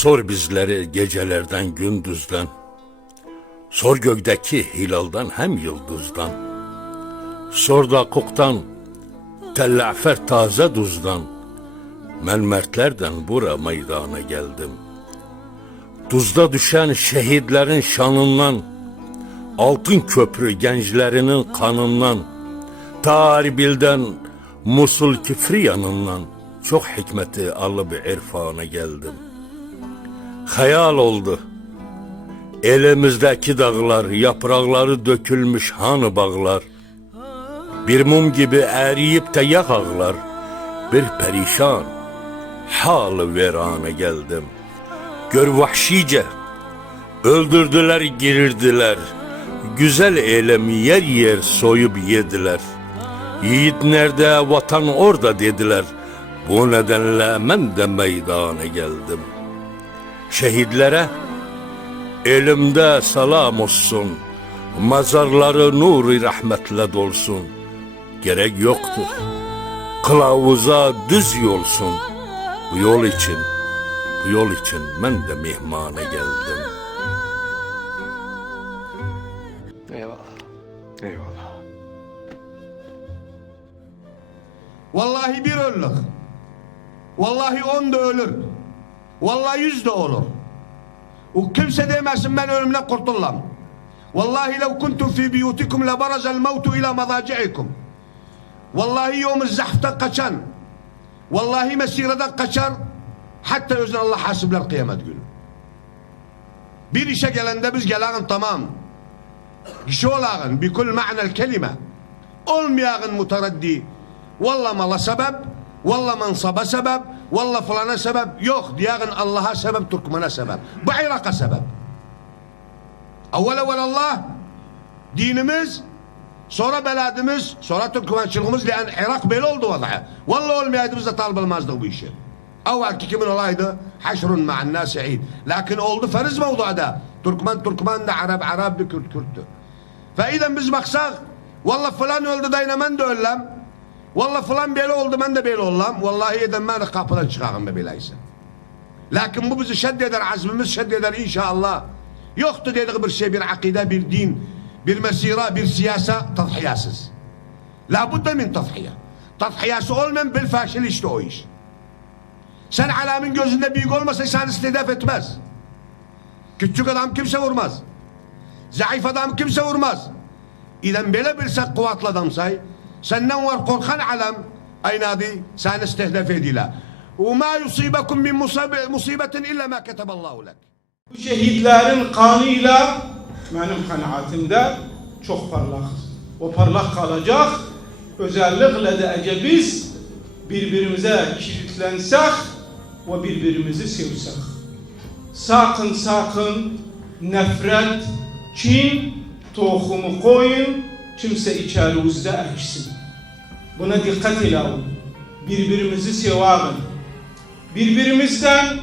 Sor bizleri gecelerden gündüzden. Sor gökteki hilaldan hem yıldızdan. Sor da koktan, tellafer taze duzdan. Ben mertlerden bura meydana geldim. Duzda düşen şehitlerin şanından, Altın köprü gençlerinin kanından, Tarbil'den Musul Kifri yanından çok hikmeti alıp irfana geldim. Hayal oldu. Elimizdeki dağlar, yaprakları dökülmüş hanı bağlar. Bir mum gibi eriyip de yak ağlar. Bir perişan, halı verana geldim. Gör vahşice, öldürdüler girirdiler. Güzel eylemi yer yer soyup yediler. Yiğit nerede, vatan orada dediler. Bu nedenle ben de meydana geldim. Şehitlere elimde salam olsun. Mazarları nuri rahmetle dolsun. Gerek yoktur. Kılavuza düz yolsun. Bu yol için, bu yol için ben de mihmana geldim. Eyvallah. Eyvallah. Vallahi bir ölür. Vallahi on da ölür. Vallahi yüz de olur. O kimse demesin ben ölümle kurtulam. Vallahi lev kuntum fi biyutikum la barazel mevtu ila madaci'ikum. Vallahi yevm zahfta kaçan. Vallahi mesireden kaçar. Hatta özün Allah hasibler kıyamet günü. Bir işe gelende biz gelen tamam. Kişi olağın bikul ma'nel kelime. Olmayağın mutaraddi. Valla mala sebep, valla mansaba sebep, valla falana sebep. Yok diyağın Allah'a sebep, Türkmen'e sebep. Bu Irak'a sebep. Evvel evvel Allah dinimiz, sonra beladımız, sonra Türkmençiliğimiz diyen Irak böyle oldu valla. Valla olmayaydı biz de talip olmazdık bu işi. Evvelki kimin olaydı? Haşrun ma'an nasi'in. Lakin oldu feriz mevduada. Türkmen Türkmen de Arap Arap de Kürt Kürttü. Fe biz baksak, valla falan öldü dayına ben de öllem. Valla falan böyle oldu ben de böyle olam. Vallahi eden ben de kapıdan çıkarım be bileyse. Lakin bu bizi şeddeder, azmimiz şeddeder inşallah. Yoktu dedik bir şey, bir akide, bir din, bir mesira, bir siyasa tadhiyasız. La budde min tadhiya. Tadhiyası olmayan bil faşil işte o iş. Sen alamın gözünde büyük olmasa sen istedef etmez. Küçük adam kimse vurmaz. Zayıf adam kimse vurmaz. İden böyle bilsek kuvvetli adamsay, senden var korkan alam, aynadi sen istehdef edile. وما يصيبكم من مصيبة, مصيبة إلا ما كتب الله لك. Bu şehitlerin kanıyla benim kanaatimde çok parlak. O parlak kalacak. Özellikle de ece biz birbirimize kilitlensek ve birbirimizi sevsek. Sakın sakın nefret, kin tohumu koyun kimse içerimizde eksin. Buna dikkat ile. Birbirimizi sevelim. Birbirimizden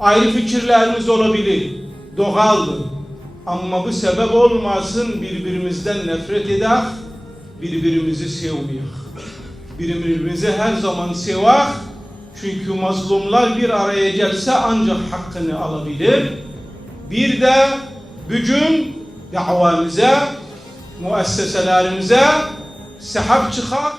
ayrı fikirlerimiz olabilir. Doğaldır. Ama bu sebep olmasın birbirimizden nefret eder, birbirimizi sevmeyek. Birbirimizi her zaman sevak. Çünkü mazlumlar bir araya gelse ancak hakkını alabilir. Bir de bugün davamıza, مؤسسة لارمزا سحب شخاق